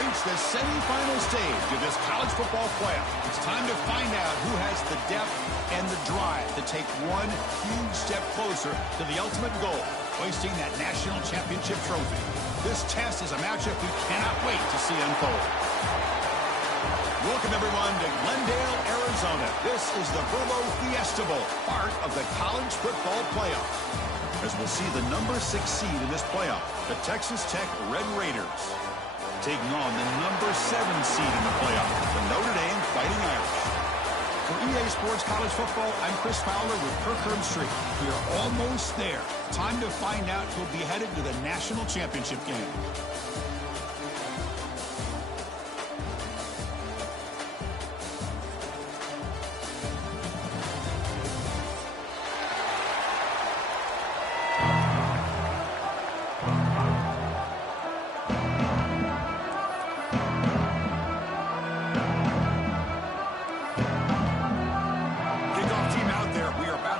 reached the semifinal stage of this college football playoff. It's time to find out who has the depth and the drive to take one huge step closer to the ultimate goal, hoisting that national championship trophy. This test is a matchup we cannot wait to see unfold. Welcome, everyone, to Glendale, Arizona. This is the Verbo Fiesta Bowl, part of the college football playoff. As we'll see the number 6 seed in this playoff, the Texas Tech Red Raiders, taking on the number 7 seed in the playoff, the Notre Dame Fighting Irish. For EA Sports College Football, I'm Chris Fowler with Kirk Herbstreit. We are almost there. Time to find out who'll be headed to the national championship game.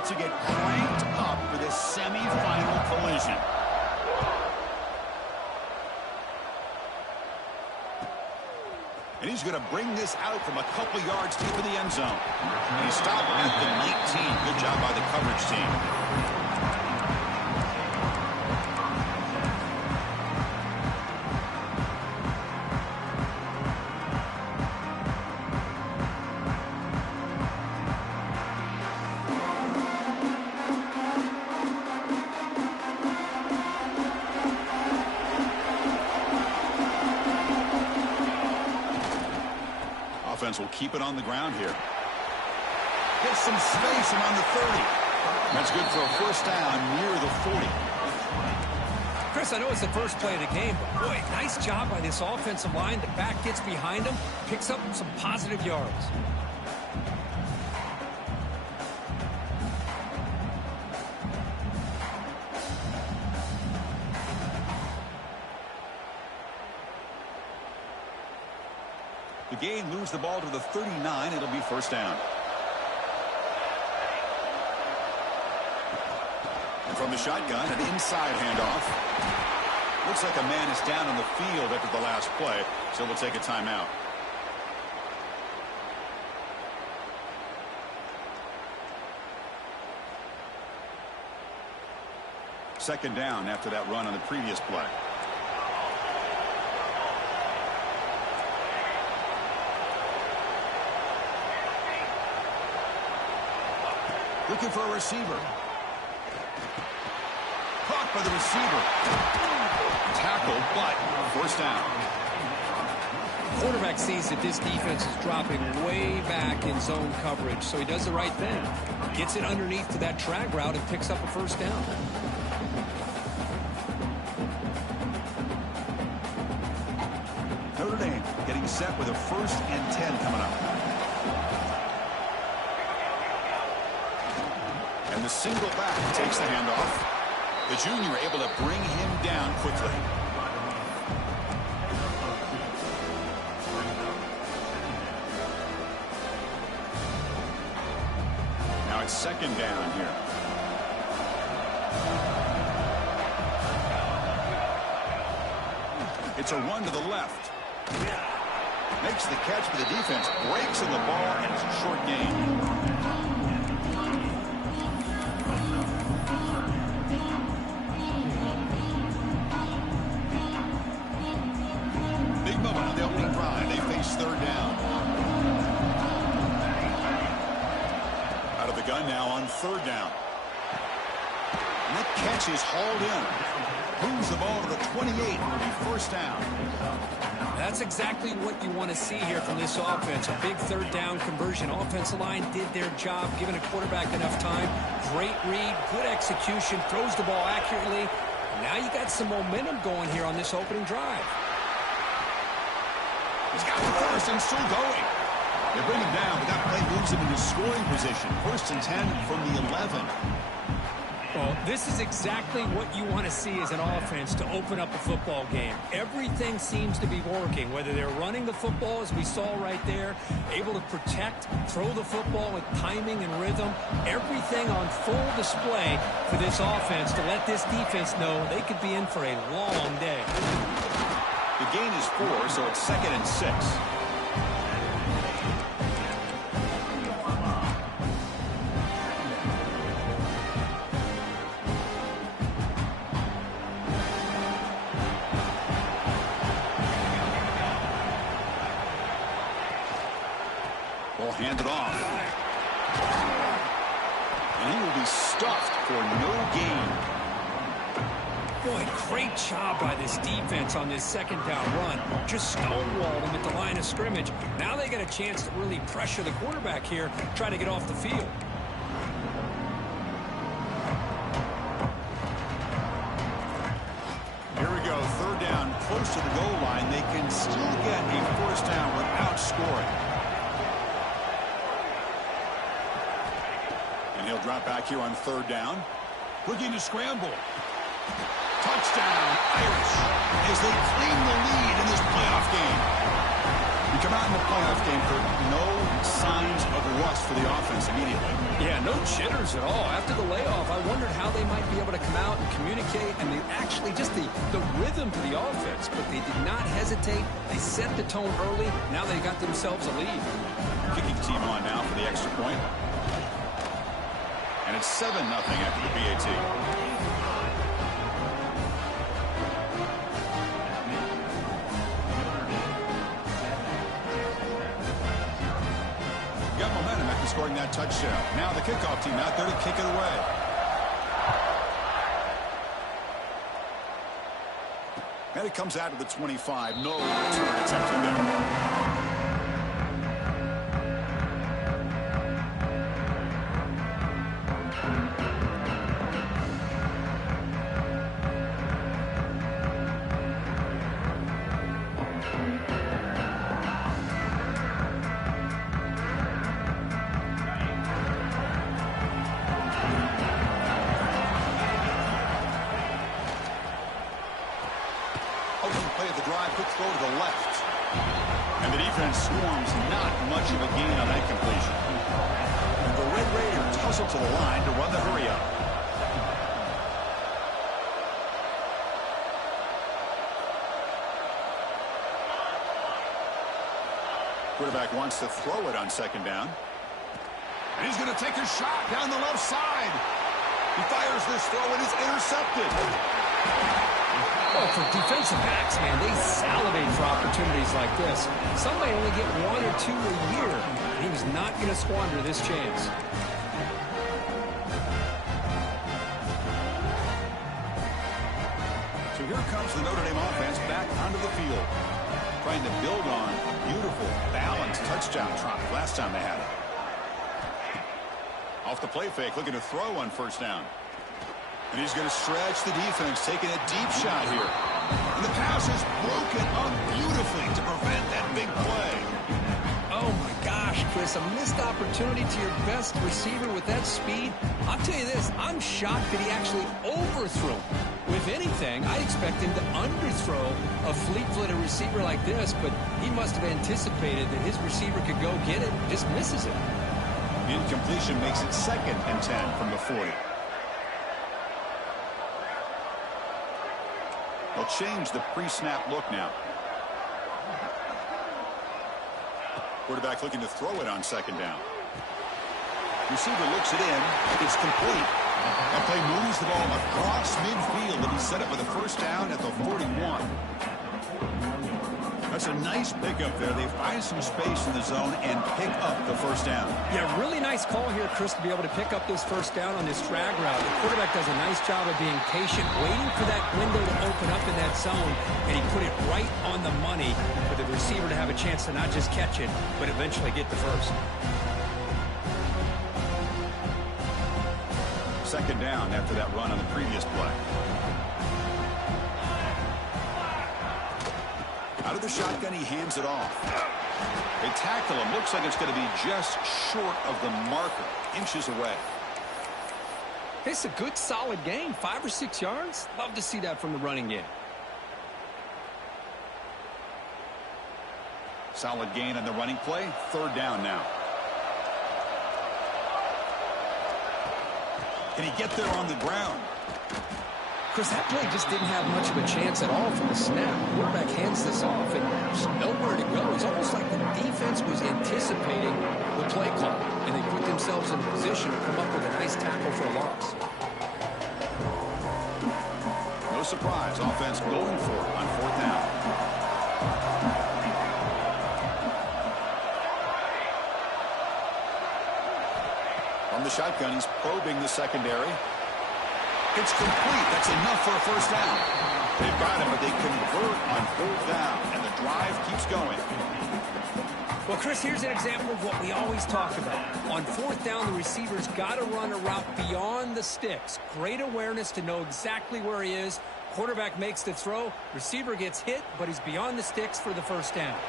To get cranked up for this semi-final collision. And he's going to bring this out from a couple yards deep in the end zone. And he stopped at the 19. Good job by the coverage team. Offense will keep it on the ground here. Gets some space around the 30. That's good for a first down near the 40. Chris, I know it's the first play of the game, but boy, nice job by this offensive line. The back gets behind him, picks up some positive yards. The gain moves the ball to the 39. It'll be first down. And from the shotgun, an inside handoff. Looks like a man is down on the field after the last play, so we'll take a timeout. Second down after that run on the previous play. Looking for a receiver. Caught by the receiver. Tackled, but first down. Quarterback sees that this defense is dropping way back in zone coverage, so he does the right thing. Gets it underneath to that drag route and picks up a first down. Notre Dame getting set with a 1st and 10 coming up. And the single back takes the handoff. The junior able to bring him down quickly. Now it's second down here. It's a run to the left. Makes the catch, but the defense breaks in the ball, and it's a short gain. On the opening drive, they face third down. Out of the gun now on third down. And that catch is hauled in. Moves the ball to the 28. Will be first down. That's exactly what you want to see here from this offense. A big third down conversion. Offensive line did their job, giving a quarterback enough time. Great read, good execution, throws the ball accurately. Now you got some momentum going here on this opening drive. He's got the first and still going. They bring him down, but that play moves him into scoring position. 1st and 10 from the 11. Well, this is exactly what you want to see as an offense to open up a football game. Everything seems to be working, whether they're running the football, as we saw right there, able to protect, throw the football with timing and rhythm. Everything on full display for this offense to let this defense know they could be in for a long day. The gain is 4, so it's 2nd and 6. Ball handed off. And he will be stuffed for no gain. Boy, great job by this defense on this second down run. Just stonewalled him at the line of scrimmage. Now they get a chance to really pressure the quarterback here, try to get off the field. Here we go, 3rd down, close to the goal line. They can still get a 1st down without scoring. And he'll drop back here on 3rd down. Looking to scramble. Touchdown, Irish, as they claim the lead in this playoff game. You come out in the playoff game, Kurt, no signs of rust for the offense immediately. Yeah, no jitters at all. After the layoff, I wondered how they might be able to come out and communicate, and they actually just the rhythm to the offense, but they did not hesitate. They set the tone early. Now they got themselves a lead. Kicking team on now for the extra point. And it's 7-0 after the PAT. Got momentum after scoring that touchdown. Now the kickoff team out there to kick it away. And it comes out of the 25. No return attempted there. Quick throw to the left. And the defense swarms, not much of a gain on that completion. And the Red Raiders tussle to the line to run the hurry up. Quarterback wants to throw it on 2nd down. And he's going to take a shot down the left side. He fires this throw and it's intercepted. Well, for defensive backs, man, they salivate for opportunities like this. Some may only get 1 or 2 a year. He was not going to squander this chance. So here comes the Notre Dame offense back onto the field. Trying to build on beautiful, balanced touchdown drive last time they had it. Off the play fake, looking to throw on 1st down. And he's going to stretch the defense, taking a deep shot here. And the pass is broken up beautifully to prevent that big play. Oh, my gosh, Chris, a missed opportunity to your best receiver with that speed. I'll tell you this, I'm shocked that he actually overthrew. If anything, I expect him to underthrow a fleet-footed receiver like this, but he must have anticipated that his receiver could go get it, just misses it. Incompletion makes it 2nd and 10 from the 40. They'll change the pre-snap look now. Quarterback looking to throw it on 2nd down. Receiver looks it in. It's complete. That play moves the ball across midfield to be set up with a 1st down at the 41. That's a nice pickup there. They find some space in the zone and pick up the 1st down. Yeah, really nice call here, Chris, to be able to pick up this 1st down on this drag route. The quarterback does a nice job of being patient, waiting for that window to open up in that zone, and he put it right on the money for the receiver to have a chance to not just catch it, but eventually get the 1st. 2nd down after that run on the previous play. Out of the shotgun, he hands it off. They tackle him. Looks like it's going to be just short of the marker, inches away. It's a good, solid game. 5 or 6 yards. Love to see that from the running game. Solid gain on the running play. 3rd down now. Can he get there on the ground? Chris, that play just didn't have much of a chance at all from the snap. Quarterback hands this off, and there's nowhere to go. It's almost like the defense was anticipating the play call, and they put themselves in a position to come up with a nice tackle for a loss. No surprise, offense going for it on 4th down. From the shotgun, he's probing the secondary. It's complete. That's enough for a 1st down. They've got him, but they convert on 4th down, and the drive keeps going. Well, Chris, here's an example of what we always talk about. On 4th down, the receiver's got to run a route beyond the sticks. Great awareness to know exactly where he is. Quarterback makes the throw. Receiver gets hit, but he's beyond the sticks for the 1st down.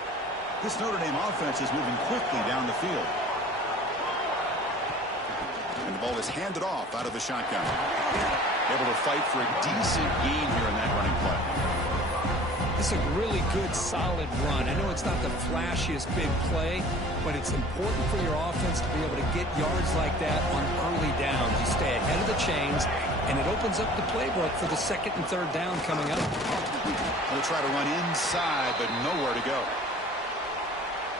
This Notre Dame offense is moving quickly down the field. And the ball is handed off out of the shotgun. Able to fight for a decent gain here in that running play. This is a really good, solid run. I know it's not the flashiest big play, but it's important for your offense to be able to get yards like that on early downs. You stay ahead of the chains, and it opens up the playbook for the 2nd and 3rd down coming up. They'll try to run inside, but nowhere to go.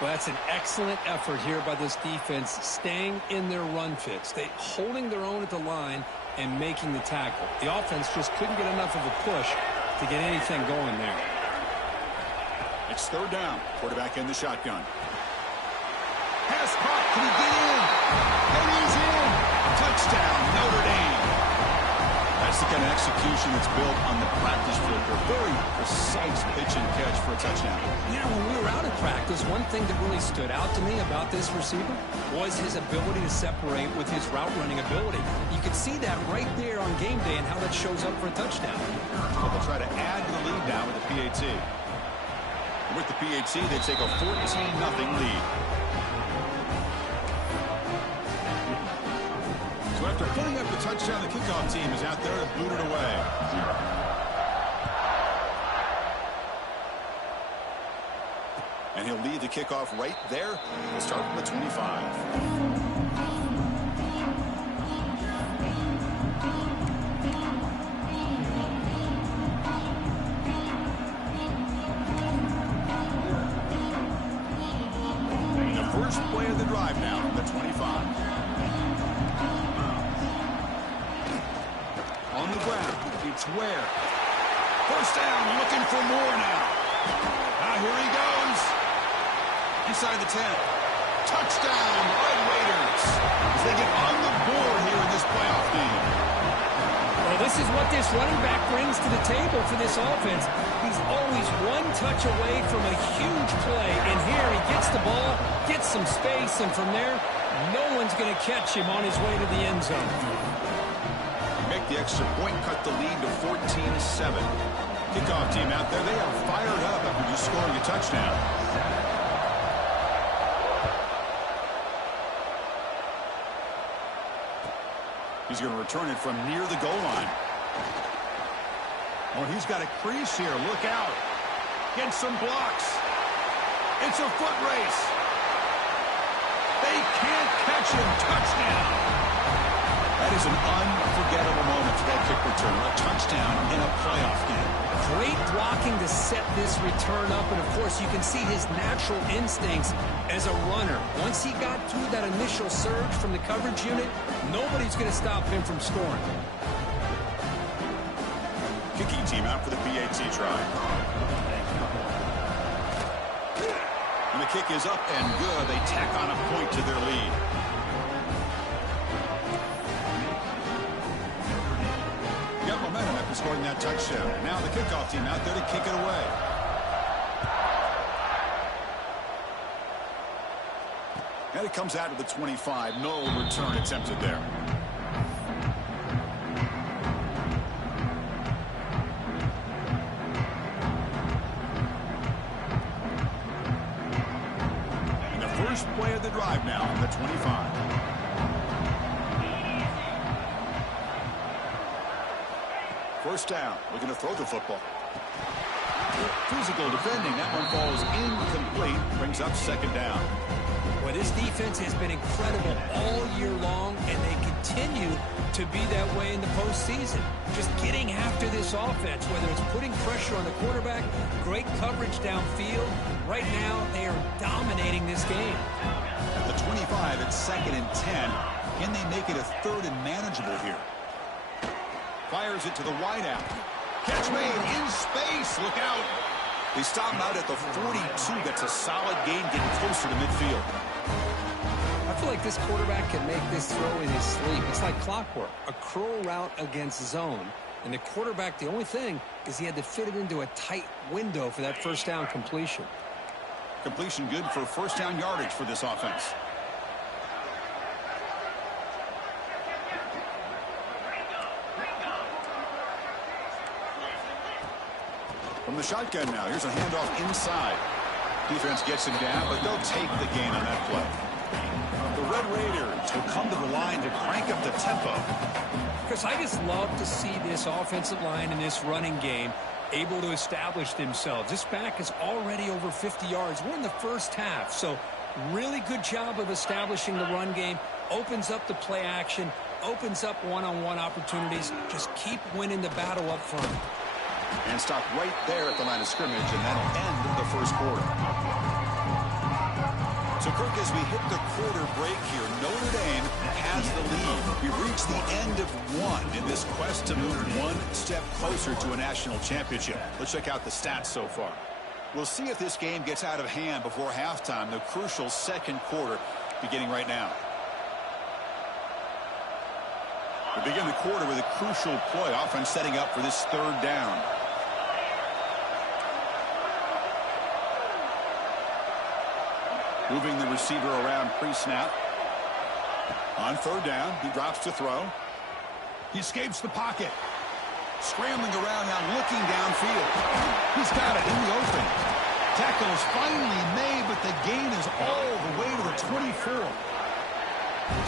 Well, that's an excellent effort here by this defense, staying in their run fits. They holding their own at the line and making the tackle. The offense just couldn't get enough of a push to get anything going there. It's 3rd down. Quarterback in the shotgun. Pass caught. Can he get in? And he's in. Touchdown, Notre Dame. That's the kind of execution that's built on the practice field. A very precise pitch and catch for a touchdown. Yeah, when we were out at practice, one thing that really stood out to me about this receiver was his ability to separate with his route running ability. You could see that right there on game day and how that shows up for a touchdown. Well, they'll try to add to the lead now with the PAT. With the PAT, they take a 14-0 lead. So after putting up the touchdown, the kickoff team is out there to boot it away. And he'll lead the kickoff right there. We'll start from the 25. First play of the drive now from the 25. On the ground, it's Ware. 1st down, looking for more now. Here he goes. Inside the 10. Touchdown, Red Raiders. As they get on the board here in this playoff game. Well, this is what this running back brings to the table for this offense. He's always one touch away from a huge play. And here he gets the ball, gets some space, and from there, no one's going to catch him on his way to the end zone. Make the extra point, cut the lead to 14-7. Kickoff team out there, they are fired up after just scoring a touchdown. He's going to return it from near the goal line. Oh, he's got a crease here. Look out. Get some blocks. It's a foot race. They can't catch him. Touchdown. That is an unforgettable moment for that kick return. A touchdown in a playoff game. Great blocking to set this return up, and of course you can see his natural instincts as a runner. Once he got through that initial surge from the coverage unit, nobody's going to stop him from scoring. Kicking team out for the PAT try. And the kick is up and good. They tack on a point to their lead. Got momentum after scoring that touchdown. And now the kickoff team out there to kick it away. And it comes out to the 25. No return attempted there. And the first play of the drive now on the 25. First down, looking to throw the football. Physical defending, that one falls incomplete, brings up 2nd down. Boy, this defense has been incredible all year long, and they continue to be that way in the postseason. Just getting after this this offense, whether it's putting pressure on the quarterback, great coverage downfield. Right now, they are dominating this game. At the 25, it's 2nd and 10. Can they make it a 3rd and manageable here? Fires it to the wideout. Catch made in space. Look out. They stop him out at the 42. That's a solid gain, getting closer to midfield. I feel like this quarterback can make this throw in his sleep. It's like clockwork. A curl route against zone. And the quarterback, the only thing is he had to fit it into a tight window for that first down completion. Completion good for first down yardage for this offense. From the shotgun now, here's a handoff inside. Defense gets him down, but they'll take the gain on that play. The Red Raiders will come to the line to crank up the tempo. Chris, I just love to see this offensive line and this running game able to establish themselves. This back is already over 50 yards. We're in the first half, so really good job of establishing the run game. Opens up the play action, opens up one-on-one opportunities. Just keep winning the battle up front. And stop right there at the line of scrimmage, and that'll end the first quarter. So, Kirk, as we hit the quarter break here, Notre Dame has the lead. We've reached the end of one in this quest to move one step closer to a national championship. Let's check out the stats so far. We'll see if this game gets out of hand before halftime, the crucial second quarter beginning right now. We begin the quarter with a crucial play, offense setting up for this 3rd down. Moving the receiver around pre-snap. On 3rd down, he drops to throw. He escapes the pocket. Scrambling around now, looking downfield. He's got it in the open. Tackle is finally made, but the gain is all the way to the 24.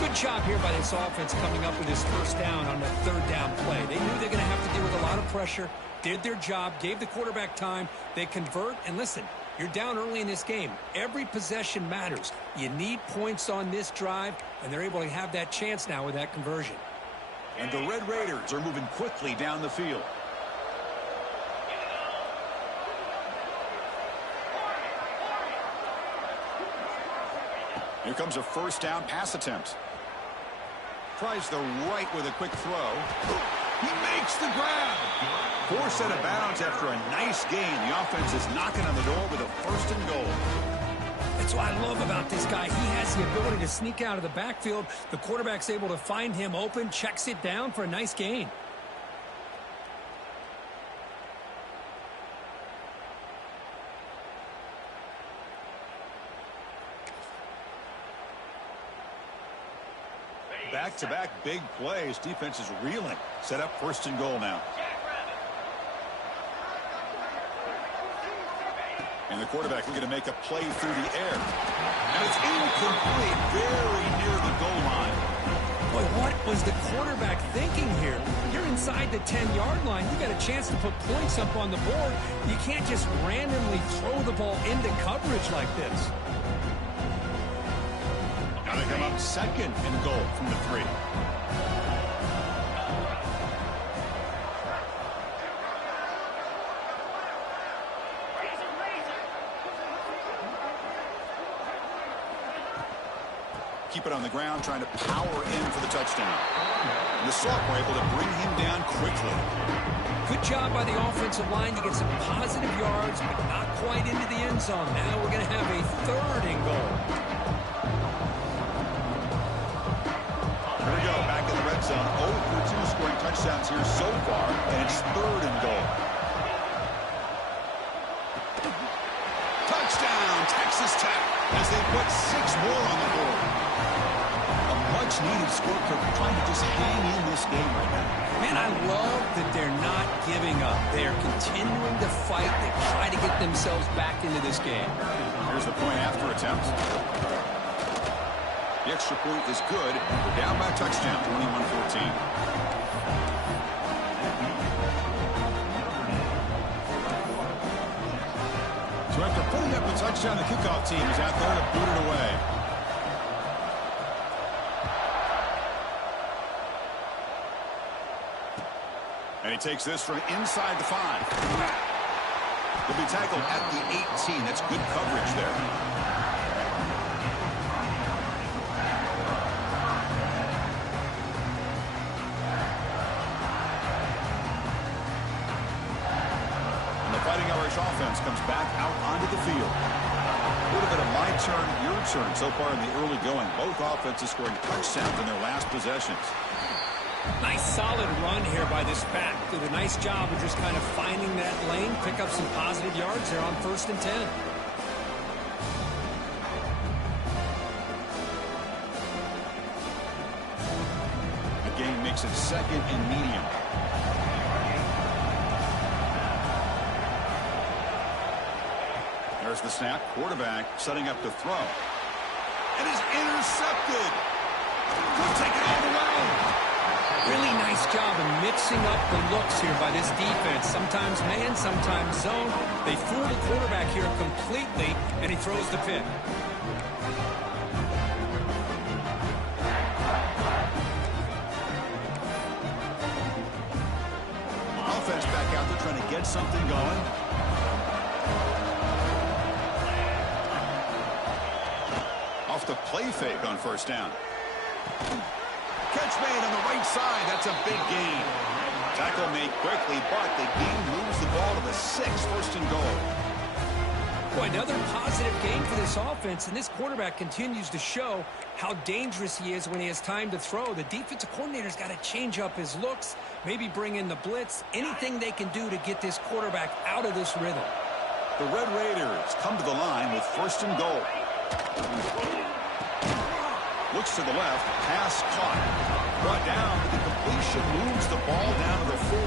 Good job here by this offense coming up with his first down on the 3rd down play. They knew they're going to have to deal with a lot of pressure, did their job, gave the quarterback time. They convert, and listen, you're down early in this game. Every possession matters. You need points on this drive, and they're able to have that chance now with that conversion. And the Red Raiders are moving quickly down the field. Here comes a first down pass attempt. Tries the right with a quick throw. He makes the grab. 4 set of bounds after a nice gain. The offense is knocking on the door with a 1st and goal. That's what I love about this guy. He has the ability to sneak out of the backfield. The quarterback's able to find him open, checks it down for a nice gain. Back-to-back big plays. Defense is reeling. Set up 1st and goal now. And the quarterback looking to make a play through the air. And it's incomplete, very near the goal line. Boy, what was the quarterback thinking here? You're inside the 10-yard line. You got a chance to put points up on the board. You can't just randomly throw the ball into coverage like this. Now they come up 2nd and goal from the 3. Keep it on the ground, trying to power in for the touchdown. And the Salt were able to bring him down quickly. Good job by the offensive line to get some positive yards, but not quite into the end zone. Now we're going to have a 3rd and goal. Here we go, back in the red zone. 0 for 2 scoring touchdowns here so far, and it's 3rd and goal. Touchdown, Texas Tech, as they put 6 more on the board. A much-needed score, trying to just hang in this game right now. Man, I love that they're not giving up. They are continuing to fight. They try to get themselves back into this game. Here's the point after attempt. The extra point is good. We're down by a touchdown, 21-14. So after putting up a touchdown, the kickoff team is out there to boot it away. And he takes this from inside the 5. He'll be tackled at the 18. That's good coverage there. And the Fighting Irish offense comes back out onto the field. Would have been a my turn, your turn so far in the early going. Both offenses scoring touchdowns in their last possessions. Nice solid run here by this back. Did a nice job of just kind of finding that lane, pick up some positive yards there on 1st and 10. The game makes it 2nd and medium. There's the snap. Quarterback setting up to throw. It is intercepted. He'll take it all the way. Really nice job of mixing up the looks here by this defense. Sometimes man, sometimes zone. They fool the quarterback here completely, and he throws the pick. Offense back out there trying to get something going. Off the play fake on 1st down. Catch made on the right side. That's a big gain. Tackle made quickly, but the game moves the ball to the 6, 1st and goal. Boy, another positive game for this offense, and this quarterback continues to show how dangerous he is when he has time to throw. The defensive coordinator's got to change up his looks, maybe bring in the blitz, anything they can do to get this quarterback out of this rhythm. The Red Raiders come to the line with 1st and goal. Looks to the left, pass caught. Brought down, but the completion moves the ball down to the 4.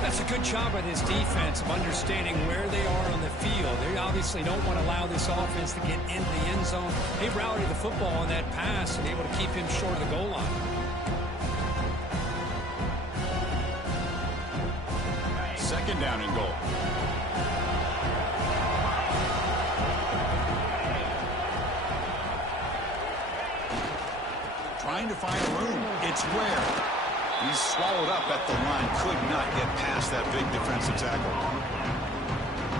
That's a good job by this defense of understanding where they are on the field. They obviously don't want to allow this offense to get into the end zone. They rallied the football on that pass and able to keep him short of the goal line. Second down and goal. Trying to find room. It's where he's swallowed up at the line. Could not get past that big defensive tackle.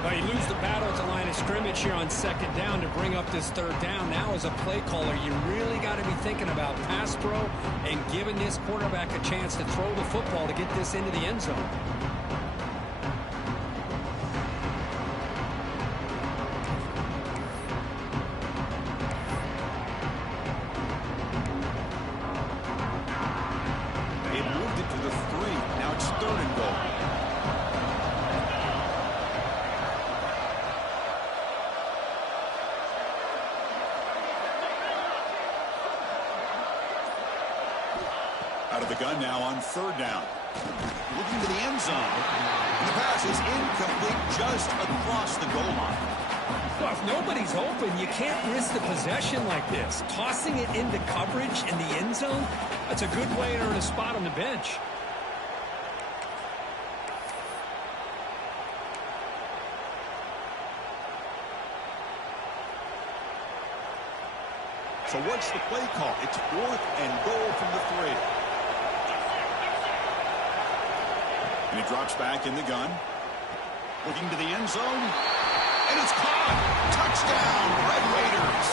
Well, you lose the battle at the line of scrimmage here on 2nd down to bring up this 3rd down. Now as a play caller, you really got to be thinking about pass pro and giving this quarterback a chance to throw the football to get this into the end zone. Out of the gun now on 3rd down. Looking to the end zone. And the pass is incomplete just across the goal line. Well, if nobody's open, you can't risk the possession like this. Tossing it into coverage in the end zone, that's a good way to earn a spot on the bench. So what's the play call? It's 4th and goal from the 3. And he drops back in the gun. Looking to the end zone. And it's caught. Touchdown, Red Raiders.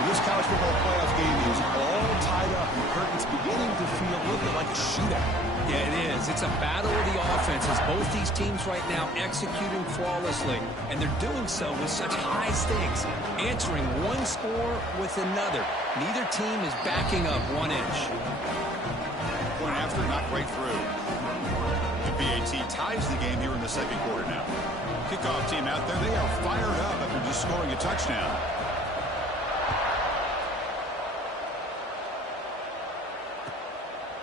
Well, this college football playoff game is all tied up. The curtain's beginning to feel a little bit like a shootout. Yeah, it is. It's a battle of the offenses. Both these teams right now executing flawlessly, and they're doing so with such high stakes, answering one score with another. Neither team is backing up 1 inch. Point after, not quite through. The BAT ties the game here in the 2nd quarter now. Kickoff team out there, they are fired up after just scoring a touchdown.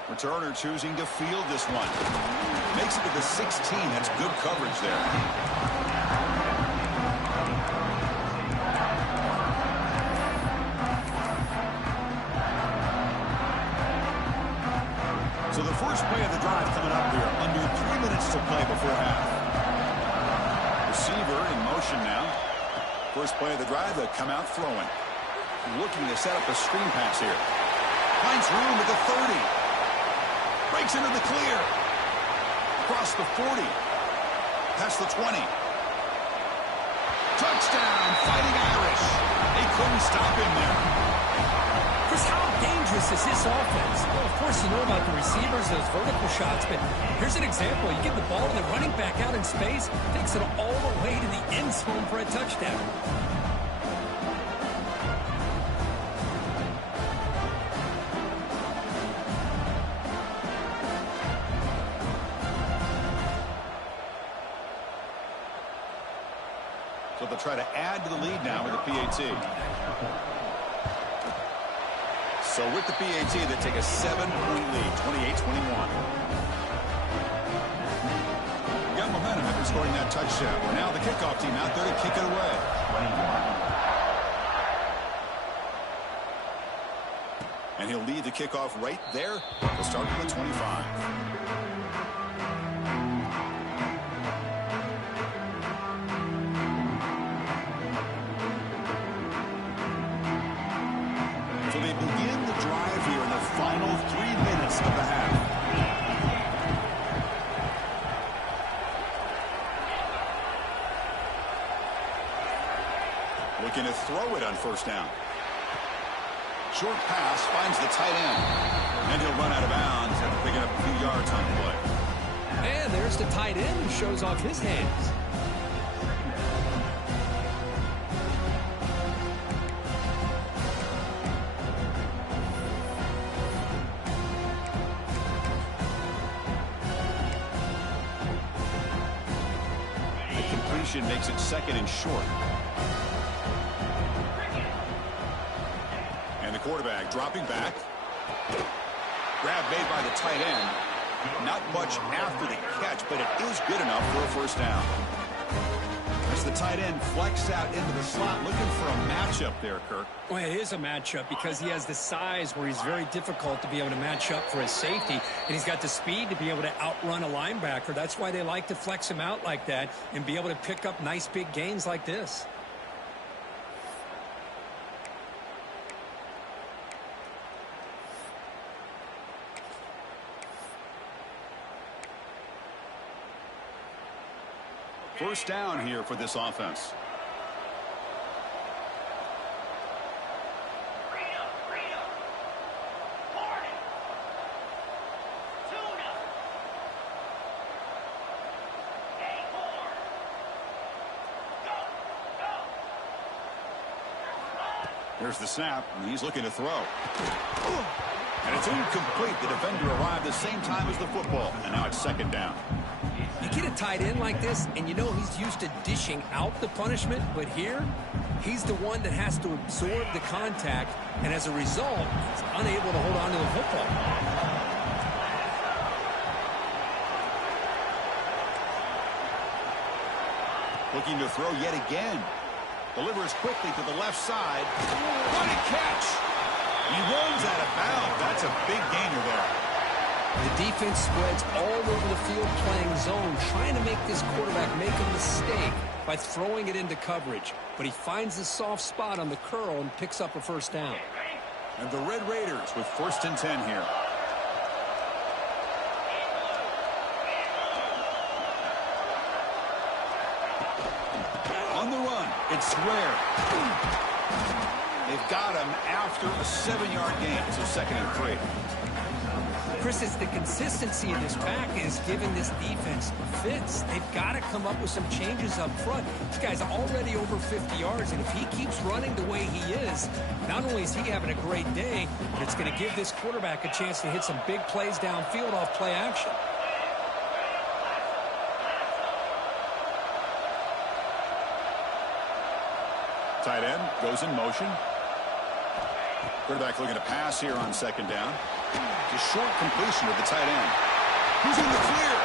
Returner choosing to field this one. Makes it to the 16. That's good coverage there. So the first play of the drive coming up here. Under 3 minutes to play before half. Receiver in motion now. First play of the drive, they come out throwing. Looking to set up a screen pass here. Finds room at the 30. Breaks into the clear. Across the 40. Past the 20. Touchdown, Fighting Irish. They couldn't stop him there. Chris, how dangerous is this offense? Well, of course, you know about the receivers, those vertical shots, but here's an example. You get the ball and the running back out in space, takes it all the way to the end zone for a touchdown. So they'll try to add to the lead now with the PAT. So with the PAT, they take a 7-point lead, 28-21. Got momentum after scoring that touchdown. Now the kickoff team out there to kick it away. And he'll lead the kickoff right there. We'll start from the 25. So they begin the drive here in the final 3 minutes of the half. Looking to throw it on first down. Short pass finds the tight end. And he'll run out of bounds after picking up a few yards on the play. And there's the tight end who shows off his hands. Makes it second and short. And the quarterback dropping back. Grab made by the tight end. Not much after the catch, but it is good enough for a first down. As the tight end flexed out into the slot, looking for a matchup there, Kirk. Well, it is a matchup because he has the size where he's very difficult to be able to match up for his safety, and he's got the speed to be able to outrun a linebacker. That's why they like to flex him out like that and be able to pick up nice big gains like this. First down here for this offense. There's the snap, and he's looking to throw. And it's incomplete. The defender arrived the same time as the football, and now it's second down. You get a tight end like this, and you know he's used to dishing out the punishment, but here, he's the one that has to absorb the contact, and as a result, he's unable to hold on to the football. Looking to throw yet again. Delivers quickly to the left side. What a catch! He runs out of bounds. That's a big gainer there. The defense spreads all over the field playing zone, trying to make this quarterback make a mistake by throwing it into coverage. But he finds the soft spot on the curl and picks up a first down. And the Red Raiders with 1st and 10 here. On the run, it's Ware. They've got him after a 7-yard gain, so 2nd and 3. Chris, it's the consistency of this back is giving this defense fits. They've got to come up with some changes up front. This guy's already over 50 yards, and if he keeps running the way he is, not only is he having a great day, but it's going to give this quarterback a chance to hit some big plays downfield off play action. Tight end goes in motion. Quarterback looking to pass here on 2nd down. It's a short completion of the tight end. Who's in the clear?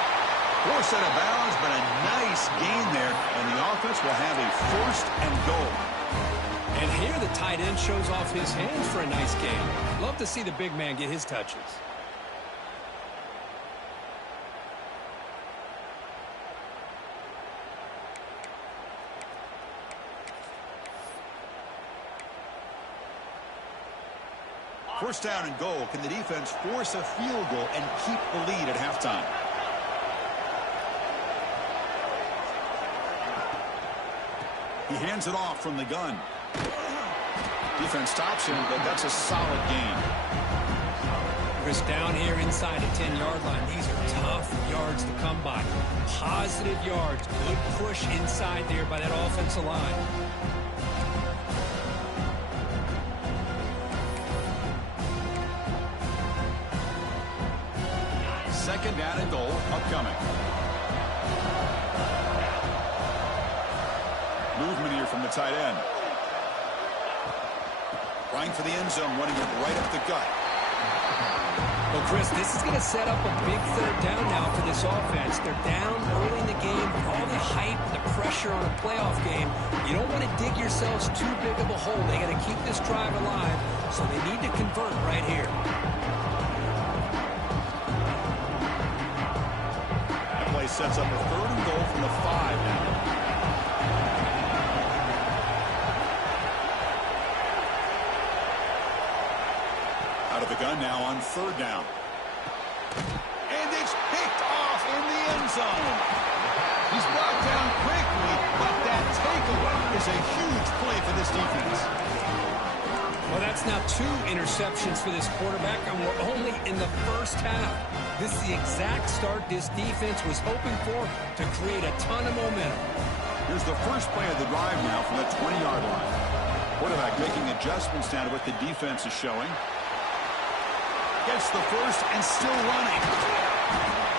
Forced out of bounds, but a nice gain there, and the offense will have a 1st and goal. And here the tight end shows off his hands for a nice gain. Love to see the big man get his touches. First down and goal. Can the defense force a field goal and keep the lead at halftime? He hands it off from the gun. Defense stops him, but that's a solid gain. Chris, down here inside the 10-yard line, these are tough yards to come by. Positive yards. Good push inside there by that offensive line. Second down and goal upcoming. Movement here from the tight end. Trying for the end zone, running it right up the gut. Well, Chris, this is going to set up a big third down now for this offense. They're down early in the game. All the hype, the pressure on a playoff game. You don't want to dig yourselves too big of a hole. They got to keep this drive alive, so they need to convert right here. That play sets up a third and goal from the 5 now. Out of the gun now on third down. And it's picked off in the end zone. He's brought down quickly, but that takeaway is a huge play for this defense. Well, that's now 2 interceptions for this quarterback, and we're only in the first half. This is the exact start this defense was hoping for to create a ton of momentum. Here's the first play of the drive now from the 20-yard line. Quarterback making adjustments down to what the defense is showing. Gets the first and still running.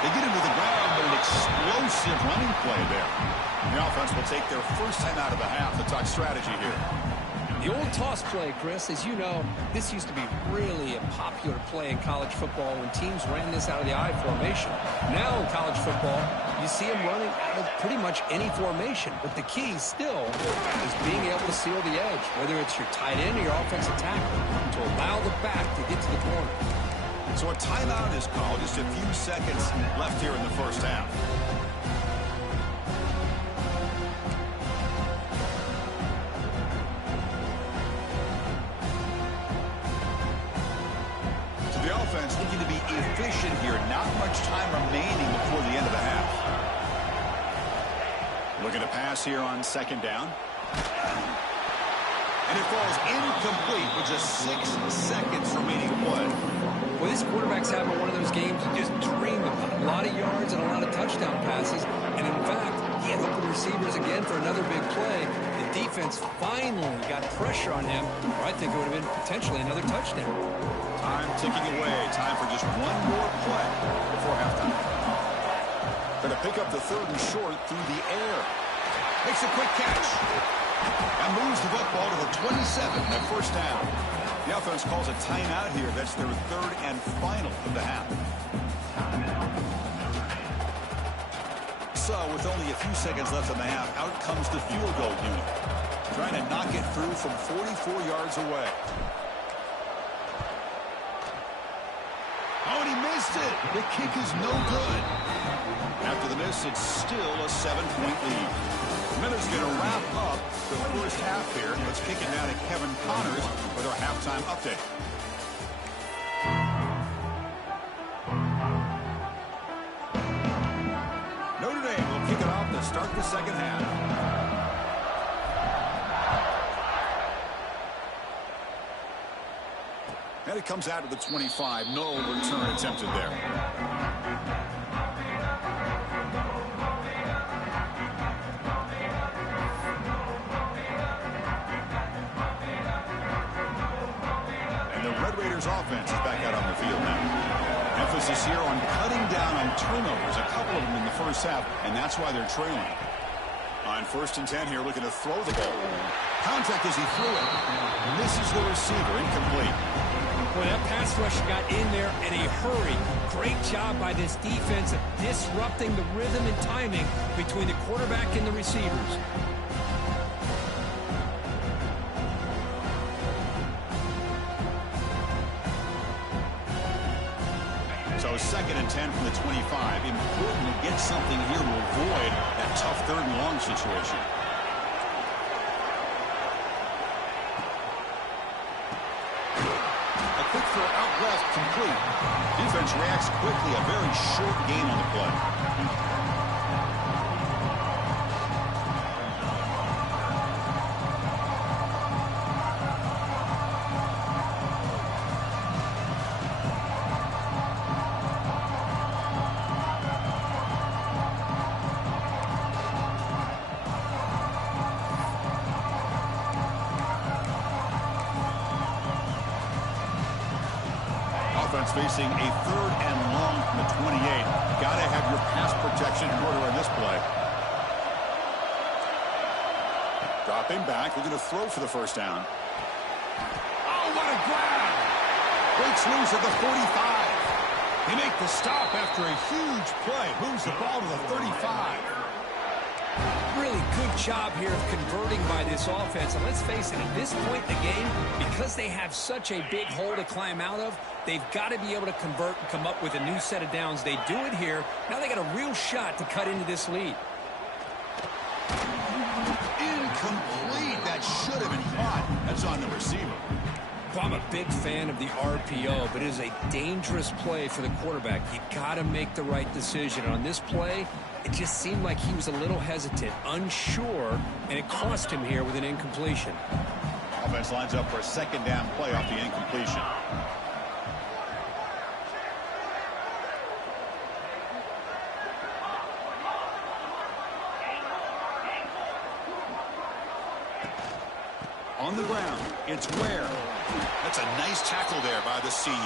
They get him to the ground, but an explosive running play there. The offense will take their first time out of the half to talk strategy here. The old toss play, Chris, as you know, this used to be really a popular play in college football when teams ran this out of the I formation. Now in college football, you see them running out of pretty much any formation. But the key still is being able to seal the edge, whether it's your tight end or your offensive tackle, to allow the back to get to the corner. So a timeout is called. Just a few seconds left here in the first half. So the offense looking to be efficient here. Not much time remaining before the end of the half. Looking to pass here on second down. And it falls incomplete with just 6 seconds remaining to play. Well, this quarterback's having one of those games you just dream about. A lot of yards and a lot of touchdown passes. And in fact, he had open receivers again for another big play. The defense finally got pressure on him, or I think it would have been potentially another touchdown. Time ticking away. Time for just one more play before halftime. Going to pick up the third and short through the air. Makes a quick catch. And moves the football to the 27 at first down. The offense calls a timeout here. That's their third and final of the half. So with only a few seconds left in the half, out comes the field goal unit. Trying to knock it through from 44 yards away. Oh, and he missed it. The kick is no good. After the miss, it's still a 7-point lead. Miller's going to wrap up the first half here. Let's kick it down to Kevin Connors with our halftime update. Notre Dame will kick it off to start the second half. And it comes out to the 25. No return attempted there. Offense is back out on the field now. Emphasis here on cutting down on turnovers, a couple of them in the first half, and that's why they're trailing. On first and 10 here, looking to throw the ball. Contact as he threw it. Misses the receiver, incomplete. Boy, that pass rush got in there in a hurry. Great job by this defense of disrupting the rhythm and timing between the quarterback and the receivers. So second and 10 from the 25. Important to get something here to avoid that tough third and long situation. A quick throw complete. Defense reacts quickly. A very short gain on the play. Facing a 3rd and long from the 28. Got to have your pass protection in order in this play. Dropping back. We're going to throw for the first down. Oh, what a grab! Breaks loose at the 45. They make the stop after a huge play. Moves the ball to the 35. Really good job here of converting by this offense. And let's face it, at this point in the game, because they have such a big hole to climb out of, they've got to be able to convert and come up with a new set of downs. They do it here. Now they got a real shot to cut into this lead. Incomplete. That should have been caught. That's on the receiver. Well, I'm a big fan of the RPO, but it is a dangerous play for the quarterback. You got to make the right decision. On this play, it just seemed like he was a little hesitant, unsure, and it cost him here with an incompletion. Offense lines up for a 2nd down play off the incompletion. On the ground, it's Ware. That's a nice tackle there by the senior.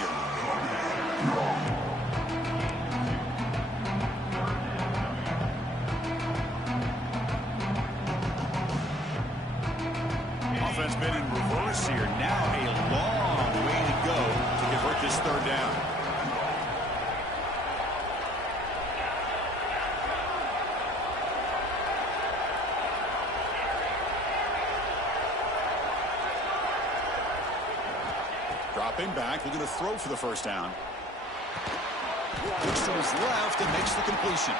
Offense been in reverse here. Now a long way to go to convert this 3rd down. Dropping back. We're going to throw for the first down. Looks to his left and makes the completion.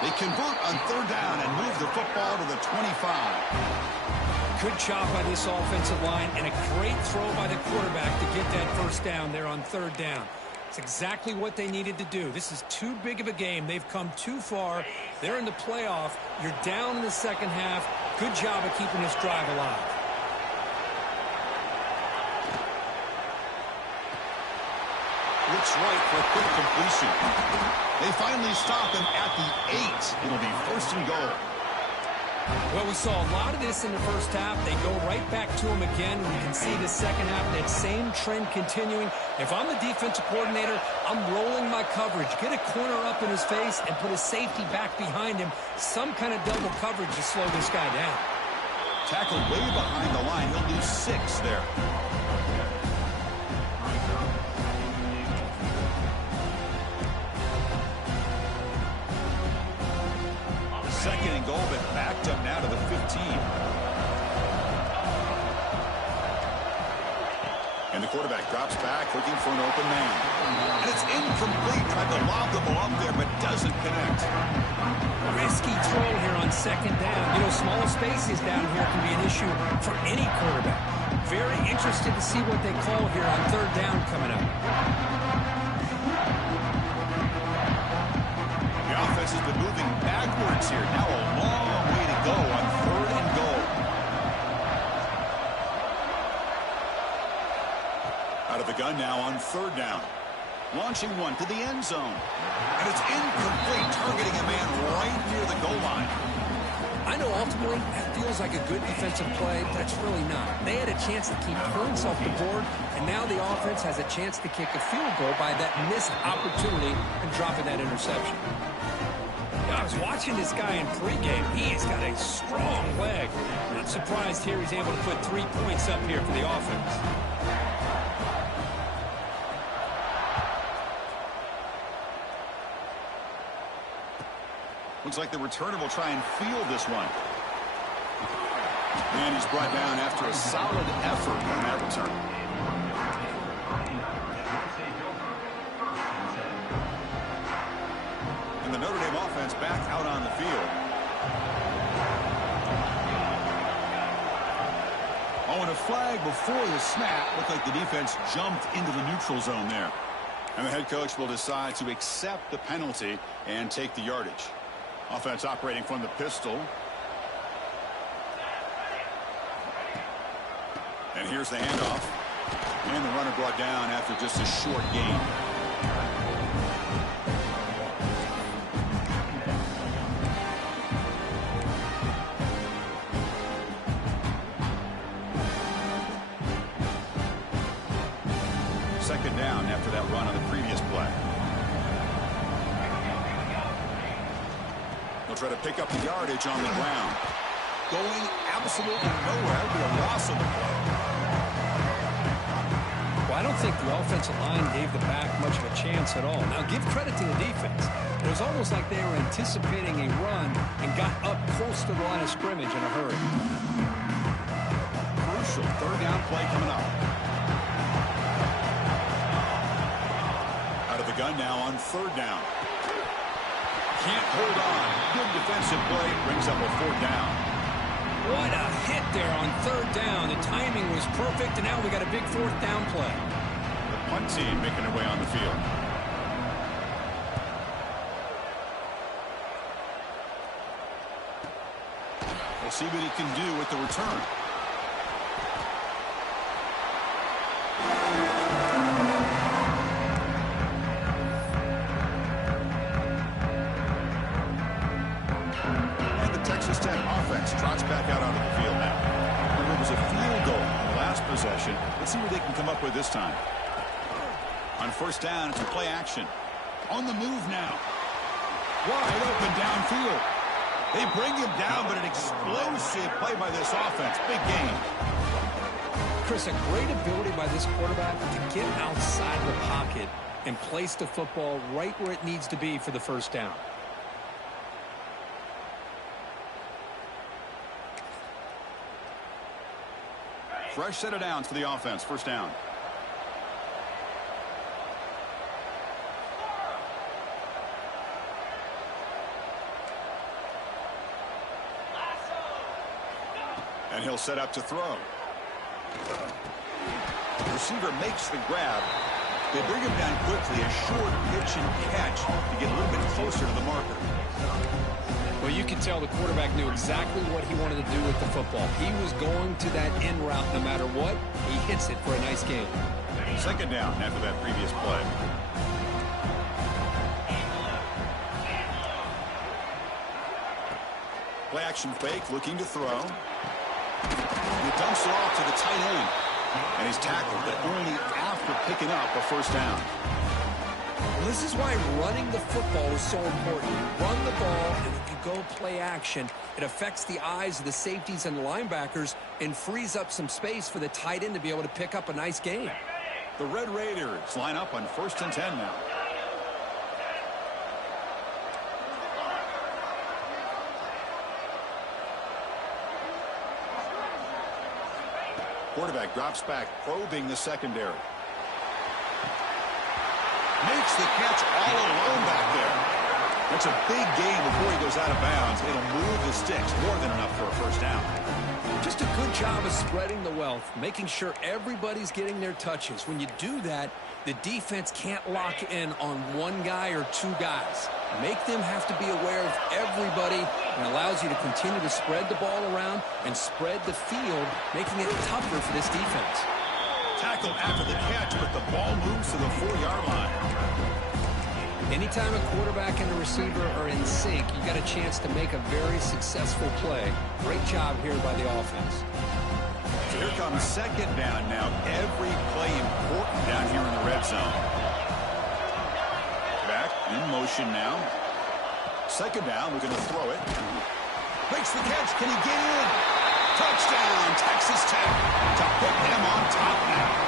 They convert on 3rd down and move the football to the 25. Good job by this offensive line and a great throw by the quarterback to get that first down there on 3rd down. It's exactly what they needed to do. This is too big of a game. They've come too far. They're in the playoff. You're down in the 2nd half. Good job of keeping this drive alive. Looks right for a quick completion. They finally stop him at the 8. It'll be 1st and goal. Well, we saw a lot of this in the first half. They go right back to him again. We can see the 2nd half, that same trend continuing. If I'm the defensive coordinator, I'm rolling my coverage. Get a corner up in his face and put a safety back behind him. Some kind of double coverage to slow this guy down. Tackled way behind the line. He'll lose 6 there. 2nd and goal, but backed up now to the 15. And the quarterback drops back, looking for an open man. And it's incomplete. Tried to lob the ball up there, but doesn't connect. Risky throw here on 2nd down. You know, small spaces down here can be an issue for any quarterback. Very interested to see what they call here on 3rd down coming up. The offense has been moving backwards here. Now a long way to go on 3rd and goal. Out of the gun now on 3rd down. Launching one to the end zone. And it's incomplete, targeting a man right near the goal line. I know ultimately that feels like a good defensive play, but it's really not. They had a chance to keep points off the board, and now the offense has a chance to kick a field goal by that missed opportunity and dropping that interception. I was watching this guy in pregame. He's got a strong leg. Not surprised here he's able to put 3 points up here for the offense. Looks like the returner will try and field this one. And he's brought down after a solid effort on that return. And the Notre Dame offense back out on the field. Oh, and a flag before the snap. Looked like the defense jumped into the neutral zone there. And the head coach will decide to accept the penalty and take the yardage. Offense operating from the pistol. And here's the handoff. And the runner brought down after just a short gain. Second down after that run on the previous play. They'll try to pick up the yardage on the ground. Going absolutely nowhere. It'll be a loss on the play. Well, I don't think the offensive line gave the back much of a chance at all. Now, give credit to the defense. It was almost like they were anticipating a run and got up close to the line of scrimmage in a hurry. Crucial third down play coming up. Out of the gun now on third down. Can't hold on. Good defensive play. Brings up a fourth down. What a hit there on third down. The timing was perfect, and now we got a big fourth down play. The punt team making their way on the field. We'll see what he can do with the return. Trots back out onto the field now. Remember, it was a field goal in the last possession. Let's see what they can come up with this time. On first down, it's a play action. On the move now. Wide open downfield. They bring him down, but an explosive play by this offense. Big game. Chris, a great ability by this quarterback to get outside the pocket and place the football right where it needs to be for the first down. Fresh set of downs for the offense. First down. And he'll set up to throw. The receiver makes the grab. They bring him down quickly. A short pitch and catch to get a little bit closer to the marker. Well, you can tell the quarterback knew exactly what he wanted to do with the football. He was going to that in route no matter what. He hits it for a nice gain. Second down after that previous play. Play action fake, looking to throw. He dumps it off to the tight end. And he's tackled, but only after picking up a first down. Well, this is why running the football is so important. Run the ball, and if you go play action, it affects the eyes of the safeties and the linebackers and frees up some space for the tight end to be able to pick up a nice gain. The Red Raiders line up on 1st and 10 now. Quarterback drops back, probing the secondary. Makes the catch all alone back there. That's a big gain before he goes out of bounds. It'll move the sticks, more than enough for a first down. Just a good job of spreading the wealth, making sure everybody's getting their touches. When you do that, the defense can't lock in on one guy or two guys. Make them have to be aware of everybody, and allows you to continue to spread the ball around and spread the field, making it tougher for this defense. Tackled after the catch, but the ball moves to the 4-yard line. Anytime a quarterback and a receiver are in sync, you got a chance to make a very successful play. Great job here by the offense. So here comes second down now. Every play important down here in the red zone. Back in motion now. Second down, we're going to throw it. Makes the catch. Can he get in? Touchdown, Texas Tech, to put them on top now.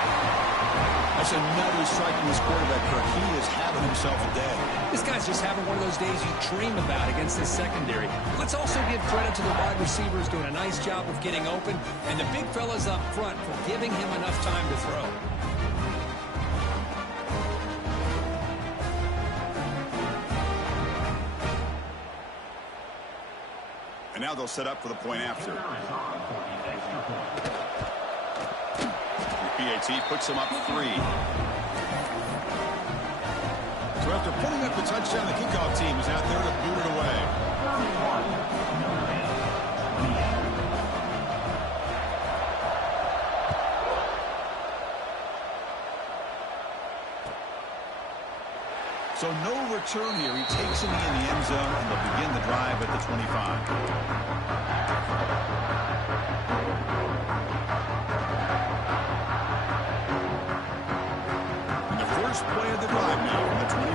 That's another strike from this quarterback, Kirk. He is having himself a day. This guy's just having one of those days you dream about against this secondary. Let's also give credit to the wide receivers doing a nice job of getting open, and the big fellas up front for giving him enough time to throw. And now they'll set up for the point after. PAT puts him up 3. So after putting up the touchdown, the kickoff team is out there to boot it away. So no return here. He takes it in the end zone, and they'll begin the drive at the 25. And the first play of the drive now from the 25.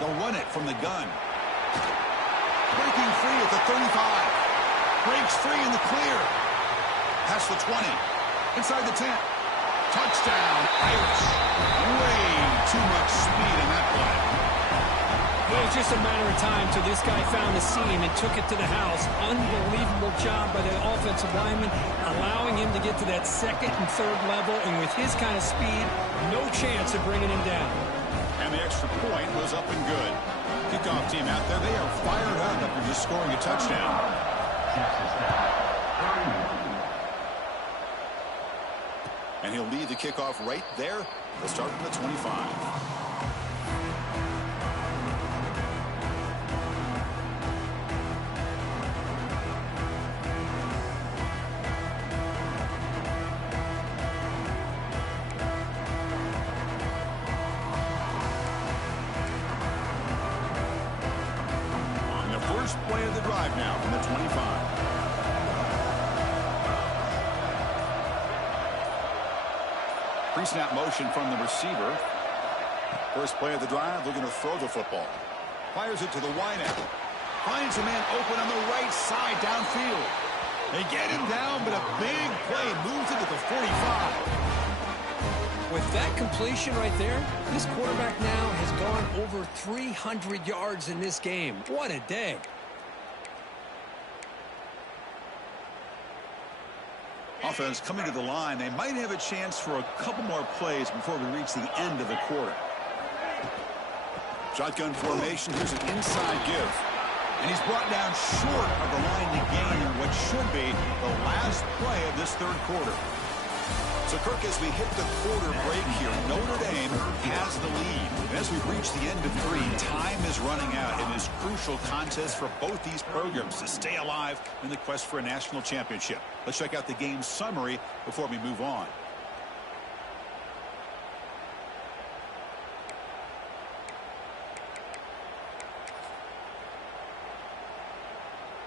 They'll run it from the gun. Breaking free at the 35. Breaks free in the clear. Past the 20. Inside the 10. Touchdown, Irish. Way too much speed in that play. Well, it was just a matter of time till this guy found the seam and took it to the house. Unbelievable job by the offensive lineman, allowing him to get to that second and third level. And with his kind of speed, no chance of bringing him down. And the extra point was up and good. Kickoff team out there, they are fired up after just scoring a touchdown. And he'll lead the kickoff right there. They'll start from the 25. And the first play of the drive now from the 25. Pre-snap motion from the receiver. First play of the drive, looking to throw the football. Fires it to the wideout. Finds a man open on the right side downfield. They get him down, but a big play moves it to the 45. With that completion right there, this quarterback now has gone over 300 yards in this game. What a day. Offense coming to the line. They might have a chance for a couple more plays before we reach the end of the quarter. Shotgun formation. Here's an inside give. And he's brought down short of the line to gain in what should be the last play of this third quarter. So, Kirk, as we hit the quarter break here, Notre Dame has the lead. And as we reach the end of 3, time is running out in this crucial contest for both these programs to stay alive in the quest for a national championship. Let's check out the game summary before we move on.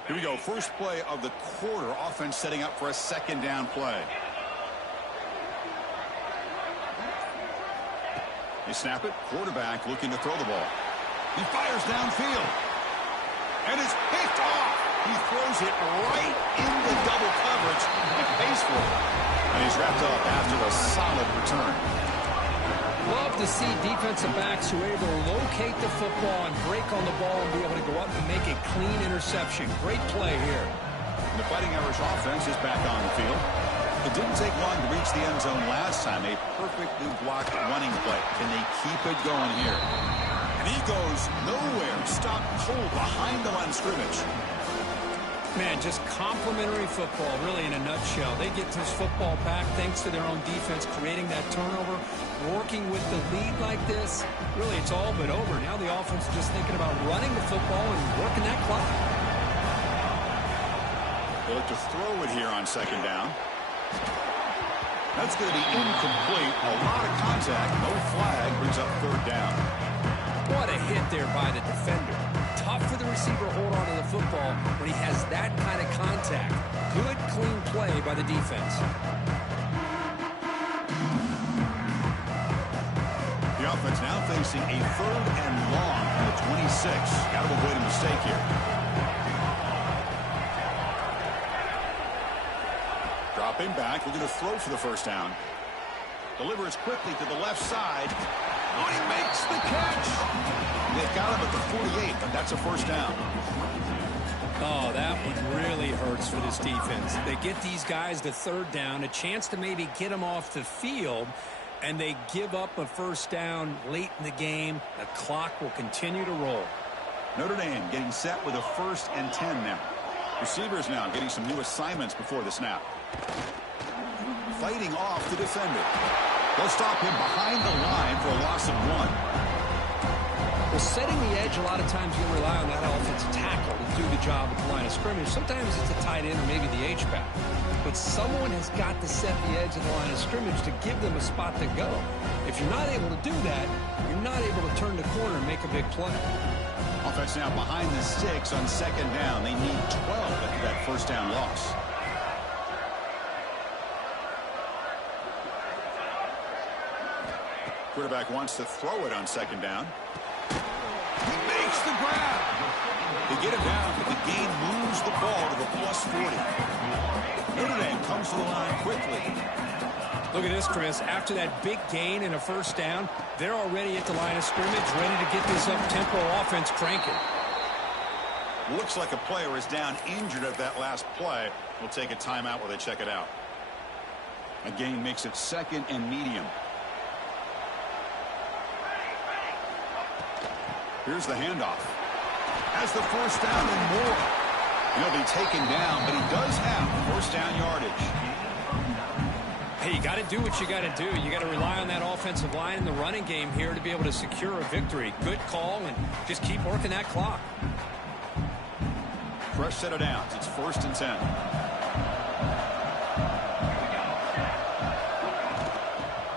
Here we go. First play of the quarter. Offense setting up for a second down play. They snap it. Quarterback looking to throw the ball. He fires downfield. And it's picked off. He throws it right into double coverage and pays for it. And he's wrapped up after a solid return. Love to see defensive backs who are able to locate the football and break on the ball and be able to go up and make a clean interception. Great play here. The Fighting Irish offense is back on the field. It didn't take long to reach the end zone last time. A perfectly blocked running play. Can they keep it going here? And he goes nowhere. Stopped cold behind the line of scrimmage. Man, just complimentary football, really, in a nutshell. They get this football back thanks to their own defense, creating that turnover, working with the lead like this. Really, it's all but over. Now the offense is just thinking about running the football and working that clock. They look to throw it here on second down. That's going to be incomplete. A lot of contact. No flag. Brings up third down. What a hit there by the defender. Tough for the receiver to hold on to the football when he has that kind of contact. Good, clean play by the defense. The offense now facing a third and long from the 26. Got to avoid a mistake here. Dropping back. We're going to throw for the first down. Delivers quickly to the left side. Oh, he makes the catch. They've got him at the 48, but that's a first down. Oh, that one really hurts for this defense. They get these guys to third down, a chance to maybe get them off the field, and they give up a first down late in the game. The clock will continue to roll. Notre Dame getting set with a 1st and 10 now. Receivers now getting some new assignments before the snap. Fighting off the defender. They'll stop him behind the line for a loss of 1. Well, setting the edge, a lot of times you rely on that offensive tackle to do the job at the line of scrimmage. Sometimes it's a tight end or maybe the H-back. But someone has got to set the edge of the line of scrimmage to give them a spot to go. If you're not able to do that, you're not able to turn the corner and make a big play. Offense now behind the sticks on 2nd down. They need 12 after that first down loss. Quarterback wants to throw it on 2nd down. He makes the grab. They get him down, but the gain moves the ball to the +40. Notre Dame comes to the line quickly. Look at this, Chris. After that big gain and a first down, they're already at the line of scrimmage, ready to get this up-tempo offense cranking. Looks like a player is down injured at that last play. We'll take a timeout while they check it out. A gain makes it 2nd and medium. Here's the handoff. Has the first down and more. He'll be taken down, but he does have first down yardage. Hey, you got to do what you got to do. You got to rely on that offensive line in the running game here to be able to secure a victory. Good call, and just keep working that clock. Fresh set of downs. It's 1st and 10.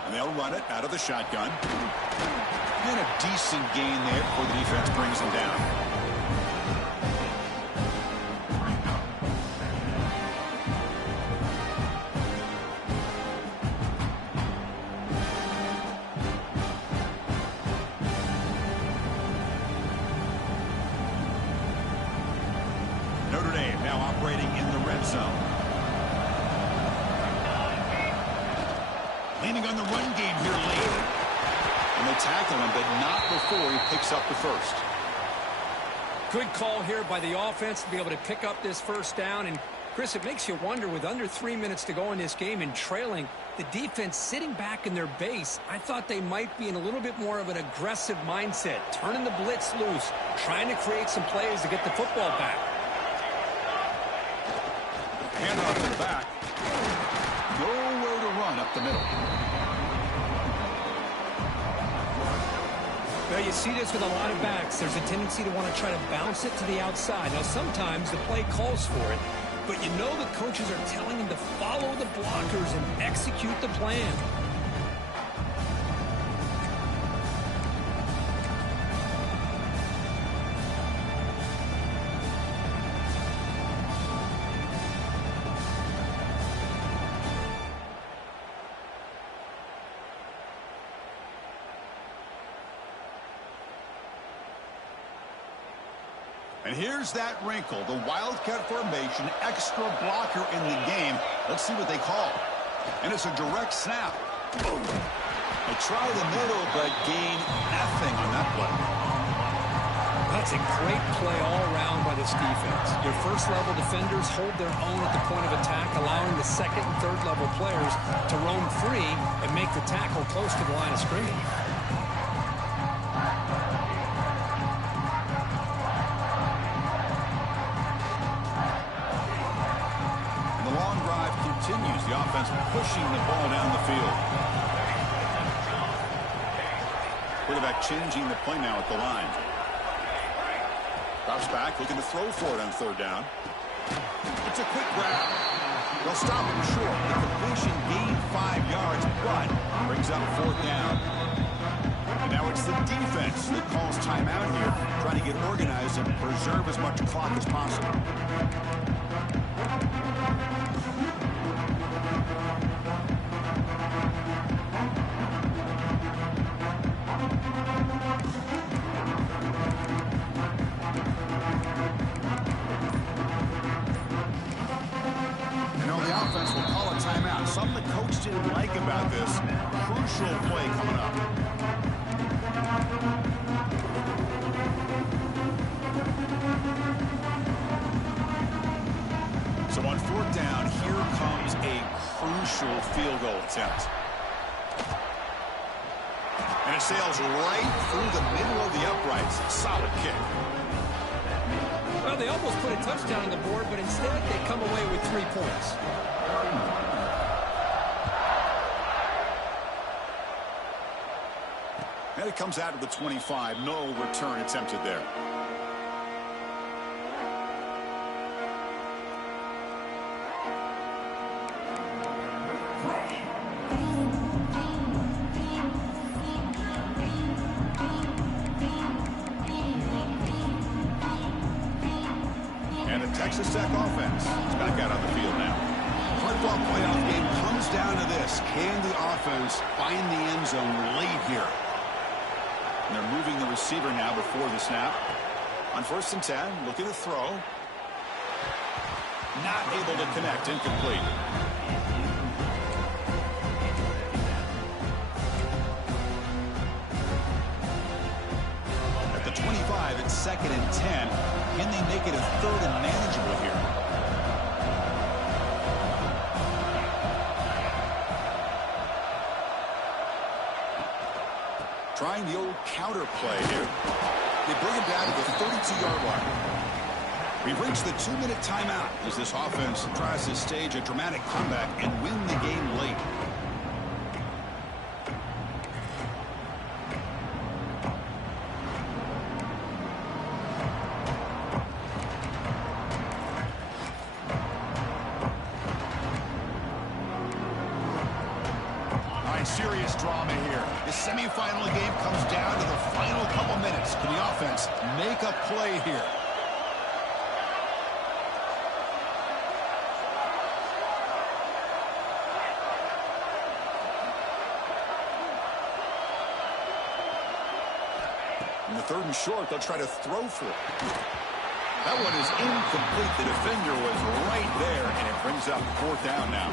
And they'll run it out of the shotgun. And a decent gain there before the defense brings him down. Notre Dame now operating in the red zone. Leaning on the run game here late. And they tackle him, but not before he picks up the first. Good call here by the offense to be able to pick up this first down. And, Chris, it makes you wonder, with under 3 minutes to go in this game and trailing, the defense sitting back in their base, I thought they might be in a little bit more of an aggressive mindset, turning the blitz loose, trying to create some plays to get the football back. Handoff to the back. Nowhere to run up the middle. Well, you see this with a lot of backs. There's a tendency to want to try to bounce it to the outside. Now, sometimes the play calls for it, but you know the coaches are telling them to follow the blockers and execute the plan. And here's that wrinkle, the Wildcat formation, extra blocker in the game. Let's see what they call. And it's a direct snap. Boom. They try the middle, but gain nothing on that play. That's a great play all around by this defense. Your first-level defenders hold their own at the point of attack, allowing the second and third-level players to roam free and make the tackle close to the line of scrimmage. Continues the offense pushing the ball down the field. Quarterback changing the play now at the line. Drops back, looking to throw for it on 3rd down. It's a quick grab. They'll stop him short. The completion gained 5 yards, but brings up 4th down. And now it's the defense that calls timeout here, trying to get organized and preserve as much clock as possible. Something the coach didn't like about this. Crucial play coming up. So on 4th down, here comes a crucial field goal attempt. And it sails right through the middle of the uprights. Solid kick. Well, they almost put a touchdown on the board, but instead they come away with 3 points. And it comes out of the 25. No return attempted there. And the Texas Tech offense is back out on the field now. Football playoff game comes down to this. Can the offense find the end zone late here? And they're moving the receiver now before the snap. On 1st and 10, looking to throw. Not able to connect, incomplete. At the 25, it's 2nd and 10. Can they make it a 3rd and manageable here? Trying the old counter play here. They bring him down to the 32-yard line. We've reached the 2-minute timeout as this offense tries to stage a dramatic comeback and win the game late. Serious drama here. The semifinal game comes down to the final couple minutes. Can the offense make a play here? In the 3rd and short, they'll try to throw for it. That one is incomplete. The defender was right there, and it brings up 4th down now.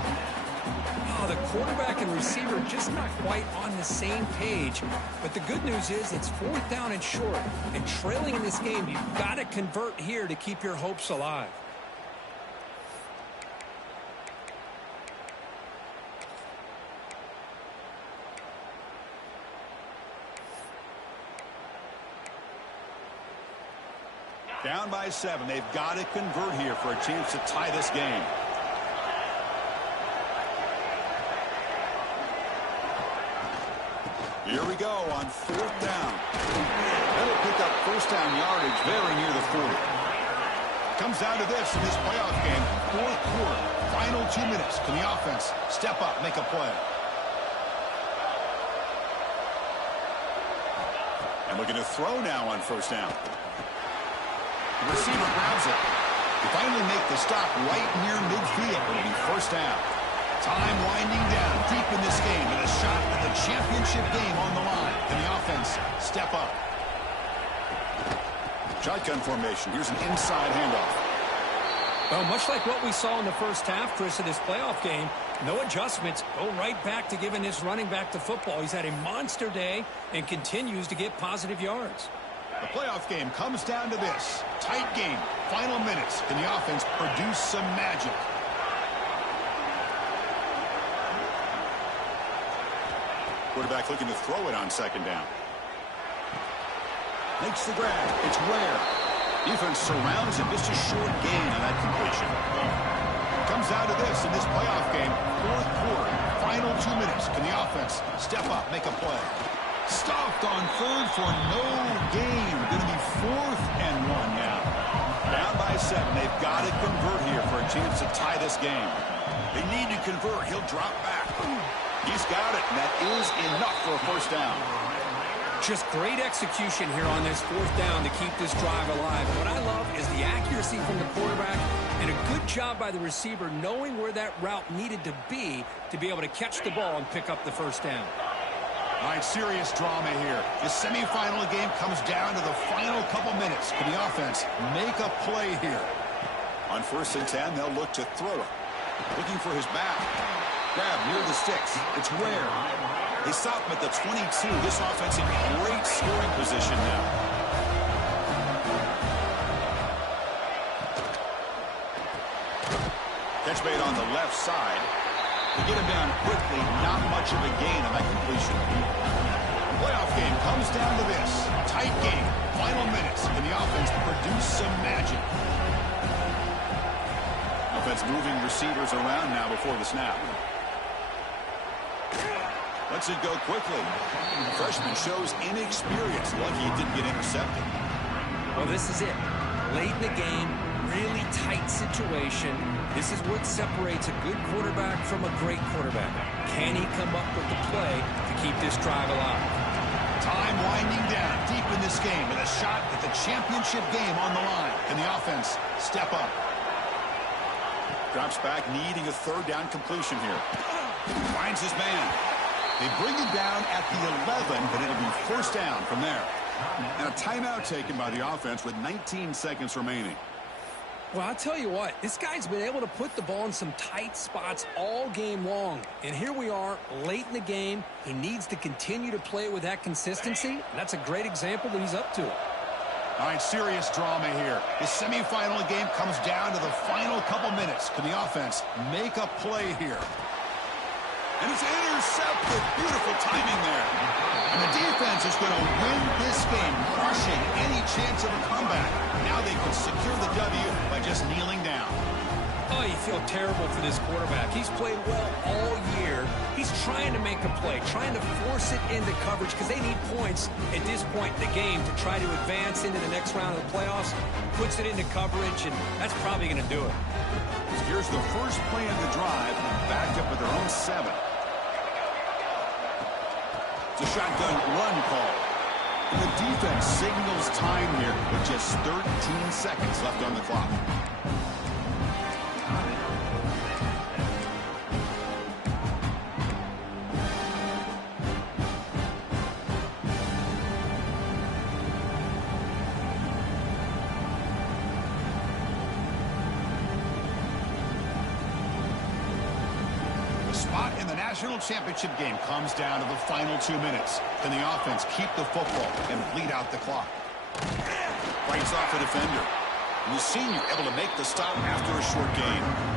Oh, the quarterback and receiver just not quite on the same page. But the good news is it's 4th down and short. And trailing in this game, you've got to convert here to keep your hopes alive. Down by 7. They've got to convert here for a chance to tie this game. Here we go on 4th down. That'll pick up 1st down yardage very near the 40. Comes down to this in this playoff game. 4th quarter. Final 2 minutes. Can the offense step up, make a play? And looking to throw now on 1st down. The receiver grabs it. They finally make the stop right near midfield. It'll be 1st down. Time winding down deep in this game with a shot at the championship game on the line. Can the offense step up? Shotgun formation. Here's an inside handoff. Well, much like what we saw in the first half, Chris, of this playoff game, no adjustments. Go right back to giving this running back the football. He's had a monster day and continues to get positive yards. The playoff game comes down to this. Tight game. Final minutes. Can the offense produce some magic? Quarterback looking to throw it on 2nd down. Makes the grab. It's Ware. Defense surrounds him. Just a short gain on that completion. Comes down to this in this playoff game. 4th quarter. Final 2 minutes. Can the offense step up, make a play? Stopped on 3rd for no gain. Going to be 4th and 1 now. Down by 7. They've got to convert here for a chance to tie this game. They need to convert. He'll drop back. He's got it, and that is enough for a 1st down. Just great execution here on this 4th down to keep this drive alive. What I love is the accuracy from the quarterback and a good job by the receiver knowing where that route needed to be able to catch the ball and pick up the 1st down. All right, serious drama here. The semifinal game comes down to the final couple minutes. Can the offense make a play here? On 1st and 10, they'll look to throw it. Looking for his back. Grab near the sticks. It's Ware. They stop him at the 22. This offense in great scoring position now. Catch made on the left side. They get him down quickly. Not much of a gain on that completion. The playoff game comes down to this. Tight game. Final minutes. Can the offense produce some magic? Offense moving receivers around now before the snap. Lets it go quickly. The freshman shows inexperience. Lucky he didn't get intercepted. Well, this is it. Late in the game, really tight situation. This is what separates a good quarterback from a great quarterback. Can he come up with the play to keep this drive alive? Time winding down deep in this game with a shot at the championship game on the line. Can the offense step up? Drops back, needing a third down completion here. Finds his man. They bring him down at the 11, but it'll be first down from there. And a timeout taken by the offense with 19 seconds remaining. Well, I'll tell you what, this guy's been able to put the ball in some tight spots all game long. And here we are, late in the game. He needs to continue to play with that consistency. And that's a great example that he's up to it. All right, serious drama here. The semifinal game comes down to the final couple minutes. Can the offense make a play here? And it's intercepted. Beautiful timing there. And the defense is going to win this game, crushing any chance of a comeback. Now they can secure the W by just kneeling down. Oh, you feel terrible for this quarterback. He's played well all year. He's trying to make a play, trying to force it into coverage because they need points at this point in the game to try to advance into the next round of the playoffs. Puts it into coverage, and that's probably going to do it. Here's the first play of the drive, backed up at their own 7. It's a shotgun run call. And the defense signals time here with just 13 seconds left on the clock. Spot in the national championship game comes down to the final 2 minutes. Can the offense keep the football and bleed out the clock? Fights off a defender. And the senior able to make the stop after a short gain.